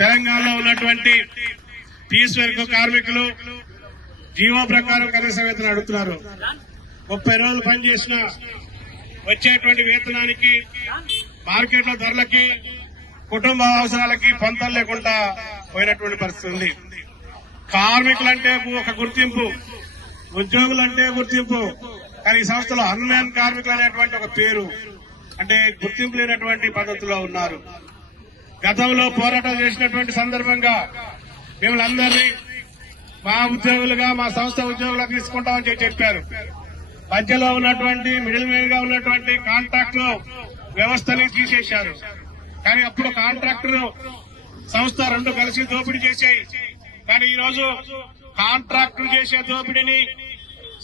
తెలంగాణలో ఉన్నటువంటి piece work కార్మికులు జీవో ప్రకారం కనీస వేతనం అడుగుతున్నారు. 30 రోజులు పనిచేసిన వచ్చేటువంటి వేతనానికి మార్కెట్లో ధరలకి కుటుంబ అవసరాలకి పొంతలు లేకుండా పోయినటువంటి పరిస్థితి ఉంది. కార్మికులంటే ఒక గుర్తింపు, ఉద్యోగులంటే గుర్తింపు, కానీ ఈ సంస్థలో అన్మ్యాన్ కార్మికులు అనేటువంటి ఒక పేరు అంటే గుర్తింపు లేనటువంటి పద్ధతిలో ఉన్నారు. గతంలో పోరాటం చేసినటువంటి సందర్భంగా మిమ్మల్ని అందరినీ మా ఉద్యోగులుగా మా సంస్థ ఉద్యోగులుగా తీసుకుంటామని చెప్పారు. మధ్యలో ఉన్నటువంటి మిడిల్ మ్యాన్ గా ఉన్నటువంటి కాంట్రాక్టర్ వ్యవస్థని తీసేశారు. కానీ అప్పుడు కాంట్రాక్టర్ సంస్థ రెండు కలిసి దోపిడీ చేశాయి. కానీ ఈ రోజు కాంట్రాక్టర్ చేసే దోపిడీని,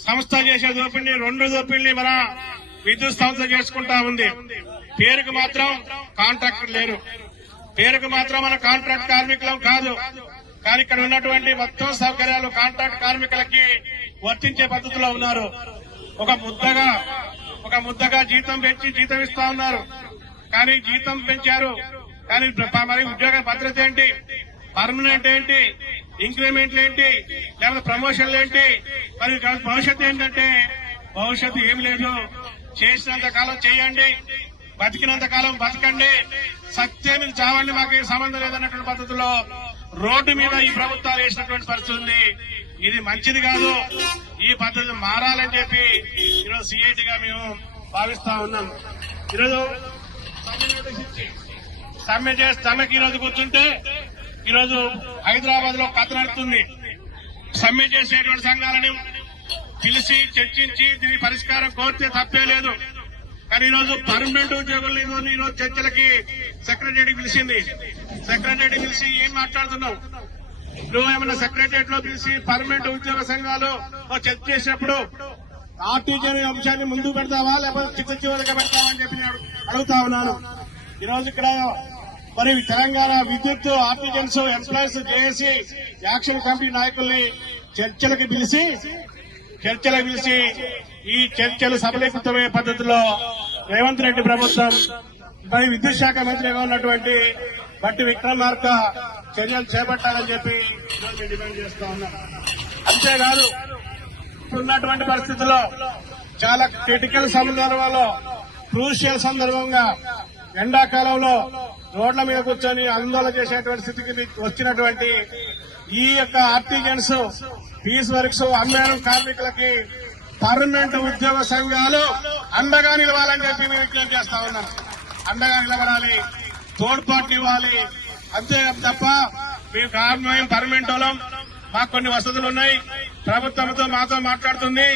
సంస్థ చేసే దోపిడీని, రెండు దోపిడీని మన విద్యుత్ సంస్థ చేసుకుంటా ఉంది. పేరుకు మాత్రం కాంట్రాక్టర్ లేరు, పేరుకు మాత్రం మన కాంట్రాక్ట్ కార్మికులం కాదు. కానీ ఇక్కడ ఉన్నటువంటి మొత్తం సౌకర్యాలు కాంట్రాక్ట్ కార్మికులకి వర్తించే పద్ధతిలో ఉన్నారు. ఒక ముద్దగా జీతం పెంచి జీతం ఇస్తా ఉన్నారు. కానీ జీతం పెంచారు, కానీ మరి ఉద్యోగ భద్రత ఏంటి, పర్మనెంట్ ఏంటి, ఇంక్రిమెంట్లు ఏంటి, లేకపోతే ప్రమోషన్లు ఏంటి, మరి భవిష్యత్తు ఏంటంటే భవిష్యత్తు ఏమి లేదు. చేసినంత కాలం చేయండి, బతికినంత కాలం బతకండి, సత్యం మీద చావండి, మాకు సంబంధం లేదన్నటువంటి పద్ధతిలో రోడ్డు మీద ఈ ప్రభుత్వాలు వేసినటువంటి పరిస్థితి ఉంది. ఇది మంచిది కాదు. ఈ పద్ధతి మారాలని చెప్పి ఈరోజు సిఐటిగా మేము భావిస్తా ఉన్నాం. ఈరోజు సమ్మెకి ఈరోజు కూర్చుంటే ఈరోజు హైదరాబాద్ లో కథ నడుతుంది. సమ్మె చేసేటువంటి సంఘాలను పిలిచి చర్చించి దీని పరిష్కారం కోరితే తప్పే లేదు. కానీ ఈరోజు పర్మనెంట్ ఉద్యోగులు ఈరోజు చర్చలకి సెక్రటరీ పిలిచింది. సెక్రటరీ పిలిచి ఏం మాట్లాడుతున్నావు, నువ్వు ఏమన్నా సెక్రటరియట్ లో పిలిచి పర్మనెంట్ ఉద్యోగ సంఘాలు చర్చ చేసినప్పుడు ఆర్టీజీ అంశాన్ని ముందుకు పెడతావా లేకపోతే చివరిగా పెడతావా అని చెప్పి అడుగుతా ఉన్నాను. ఈరోజు ఇక్కడ మరి తెలంగాణ విద్యుత్ artisans employees JAC action committee నాయకుల్ని చర్చలకు పిలిచి ఈ చర్చలు సఫలీకృతమయ్యే పద్ధతిలో రేవంత్ రెడ్డి ప్రభుత్వం మరి విద్యుత్ శాఖ మంత్రిగా ఉన్నటువంటి బట్టి విక్రమార్క చర్యలు చేపట్టాలని చెప్పి ఈరోజు డిమాండ్ చేస్తా ఉన్నాం. అంతేకాదు ఇప్పుడున్నటువంటి పరిస్థితుల్లో చాలా క్రిటికల్ సందర్భంలో క్రూషియల్ సందర్భంగా ఎండాకాలంలో రోడ్ల మీద కూర్చొని ఆందోళన చేసేటువంటి స్థితికి వచ్చినటువంటి ఈ యొక్క ఆర్టిజన్స్, పీస్ వర్క్స్, అన్మ్యాన్ కార్మికులకి పర్మనెంట్ ఉద్యోగ సంఘాలు అండగా నిలవాలని చెప్పి మేము విజ్ఞప్తి చేస్తా ఉన్నాం. అండగా నిలబడాలి, తోడ్పాటు ఇవ్వాలి. అంతే తప్ప మేము పర్మనెంట్ వాళ్ళం, మాకు కొన్ని వసతులు ఉన్నాయి, ప్రభుత్వంతో మాతో మాట్లాడుతుంది.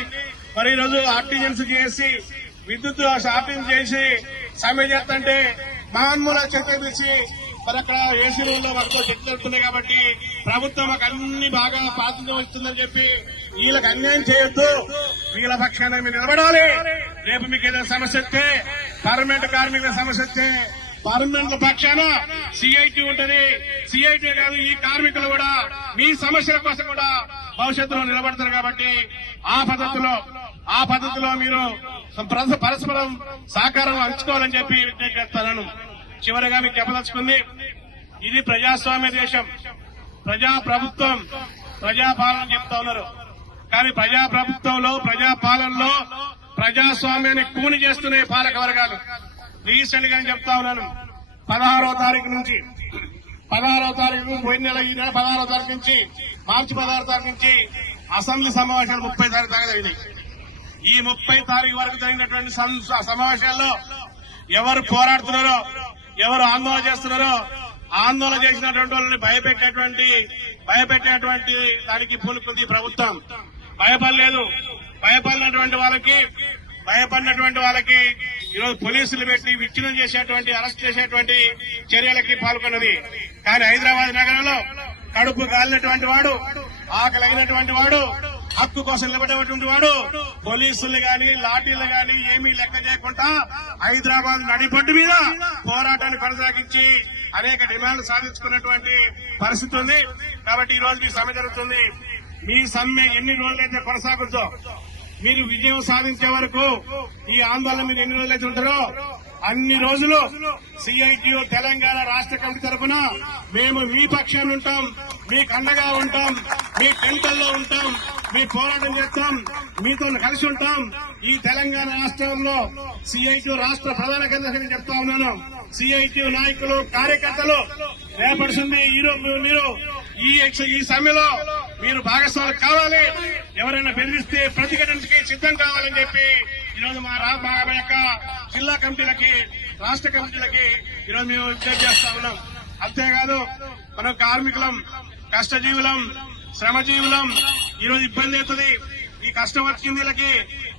మరి ఈరోజు ఆర్టిజన్స్ చేసి విద్యుత్ షాపింగ్ చేసి సమ్మె చేస్తుంటే మామూలు చర్చ తీసి మరి అక్కడ ఏసీ రూమ్ లో మాకు చర్చ జరుగుతున్నాయి. కాబట్టి ప్రభుత్వం మాకు అన్ని బాగా ప్రాతినిధ్యం వస్తుందని చెప్పి వీళ్ళకి అన్యాయం చేయొద్దు, వీళ్ళ పక్షాన మీరు నిలబడాలి. రేపు మీకు ఏదైనా సమస్య వస్తే, పర్మనెంట్ కార్మికుల సమస్య వస్తే పర్మనెంట్ పక్షాన సిఐటి ఉంటది. సిఐటి కాదు, ఈ కార్మికులు కూడా మీ సమస్యల కోసం కూడా భవిష్యత్తులో నిలబడతారు. కాబట్టి ఆ పద్ధతిలో మీరు పరస్పరం సహకారం అంచుకోవాలని చెప్పి విజ్ఞప్తి చేస్తాను. చివరిగా మీకు చెప్పదలుచుకుంది, ఇది ప్రజాస్వామ్య దేశం, ప్రజాప్రభుత్వం, ప్రజాపాలన చెప్తా ఉన్నారు. కానీ ప్రజాప్రభుత్వంలో, ప్రజాపాలనలో ప్రజాస్వామ్యాన్ని కూని చేస్తున్నాయి పాలక వర్గాలు. రీసెంట్ గా చెప్తా ఉన్నాను, 16వ తారీఖు నుంచి పోయిన నెల, ఈ నెల 16వ తారీఖు నుంచి మార్చి 16వ తారీఖు నుంచి అసెంబ్లీ సమావేశాలు 30 తారీఖు దాకా జరిగినాయి. ఈ 30 తారీఖు వరకు జరిగినటువంటి సమావేశాల్లో ఎవరు పోరాడుతున్నారో, ఎవరు ఆందోళన చేస్తున్నారో, ఆందోళన చేసినటువంటి వాళ్ళని భయపెట్టేటువంటి దానికి పూనుకుంది ప్రభుత్వం. భయపడినటువంటి వాళ్ళకి ఈరోజు పోలీసులు పెట్టి విచ్ఛిన్నం చేసేటువంటి, అరెస్ట్ చేసేటువంటి చర్యలకి పాల్గొన్నది. కానీ హైదరాబాద్ నగరంలో కడుపు కాలినటువంటి వాడు, ఆకలి అయినటువంటి వాడు, హక్కు కోసం నిలబడేటువంటి వాడు పోలీసులు గాని లాఠీలు గాని ఏమీ లెక్క చేయకుండా హైదరాబాద్ నడిపొడ్డు మీద పోరాటాన్ని కొనసాగించి అనేక డిమాండ్లు సాధించుకున్నటువంటి పరిస్థితి ఉంది. కాబట్టి ఈ రోజు మీ సమ్మె జరుగుతుంది. మీ సమ్మె ఎన్ని రోజులైతే కొనసాగుతుందో, మీరు విజయం సాధించే వరకు ఈ ఆందోళన మీరు ఎన్ని రోజులైతే ఉంటారో అన్ని రోజులు సిఐటియు తెలంగాణ రాష్ట్ర కమిటీ తరఫున మేము మీ పక్షాన్ని ఉంటాం, మీకు అండగా ఉంటాం, మీ టెంటల్లో ఉంటాం, మీ పోరాటం చేస్తాం, మీతో కలిసి ఉంటాం. ఈ తెలంగాణ రాష్ట్రంలో సిఐటియు రాష్ట్ర ప్రధాన కార్యదర్శి చెప్తా ఉన్నాను. సిఐటియు నాయకులు కార్యకర్తలు రేపడుతుంది. మీరు ఈ సమ్మెలో మీరు భాగస్వాములు కావాలి. ఎవరైనా బెదిరిస్తే ప్రతిఘటనకి సిద్ధం కావాలని చెప్పి ఈరోజు మా యొక్క జిల్లా కమిటీలకి, రాష్ట్ర కమిటీలకి ఈరోజు మేము విజ్ఞప్తి చేస్తా ఉన్నాం. అంతేకాదు మనం కార్మికులం, కష్టజీవులం, శ్రమజీవులం. ఈరోజు ఇబ్బంది అవుతుంది. ఈ కష్టం వచ్చింది వీళ్ళకి,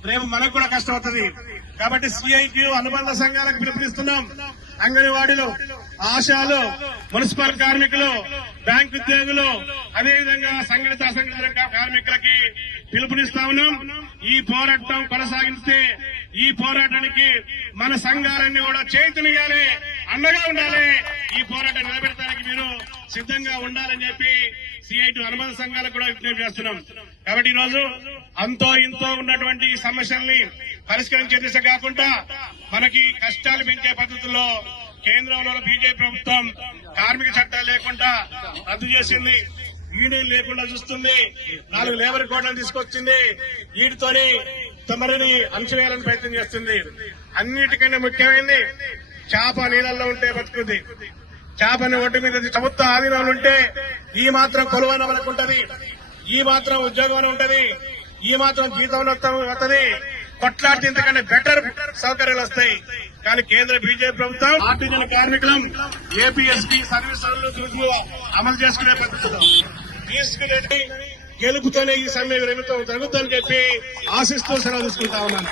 రేపు మనకు కూడా కష్టం అవుతుంది. కాబట్టి సిఐటియు అనుబంధ సంఘాలకు పిలుపునిస్తున్నాం. అంగన్వాడీలు, ఆశాలు, మున్సిపల్ కార్మికులు, బ్యాంకు ఉద్యోగులు, అదేవిధంగా సంఘటిత అసంఘటిత కార్మికులకి పిలుపునిస్తా ఉన్నాం. ఈ పోరాటం కొనసాగిస్తే ఈ పోరాటానికి మన సంఘాలన్నీ కూడా చేతునియాలి, అండగా ఉండాలి. ఈ పోరాటం నిలబెట్టడానికి మీరు సిద్ధంగా ఉండాలని చెప్పి సిఐటియు అనుబంధ సంఘాలకు కూడా విజ్ఞప్తి చేస్తున్నాం. కాబట్టి ఈ రోజు అంతో ఇంతో ఉన్నటువంటి ఈ సమస్యల్ని పరిష్కరించే దిశ కాకుండా మనకి కష్టాలు పెంచే పద్ధతుల్లో కేంద్రంలో బీజేపీ ప్రభుత్వం కార్మిక చట్టాలు లేకుండా రద్దు చేసింది, యూనియన్ లేకుండా చూస్తుంది, 4 లేబర్ కోడ్లను తీసుకొచ్చింది. వీటితోని తమరిని అణచివేయాలని ప్రయత్నం చేస్తుంది. అన్నిటికంటే ముఖ్యమైనది చేప నీళ్ళల్లో ఉంటే బతుకుతుంది. చేపని ఒడ్డు మీద ప్రభుత్వ ఆధీనంలో ఉంటే ఈ మాత్రం కొలువన మనకు ఉంటది, ఈ మాత్రం ఉద్యోగం ఉంటది, ఈ మాత్రం జీతం వస్తుంది. కొట్లాడితే ఇంతకంటే బెటర్ సౌకర్యాలు వస్తాయి. కానీ కేంద్ర బీజేపీ ప్రభుత్వం ఆర్టిజన్ కార్మికులం ఏపీఎస్పీ సర్వీస్ అమలు చేసుకునే పద్ధతిలో తీసుకునేటి గెలుపుతోనే ఈ సమ్మె విరమితం జరుగుతుందని చెప్పి ఆశిస్తూ సెలవు తీసుకుంటా ఉన్నాను.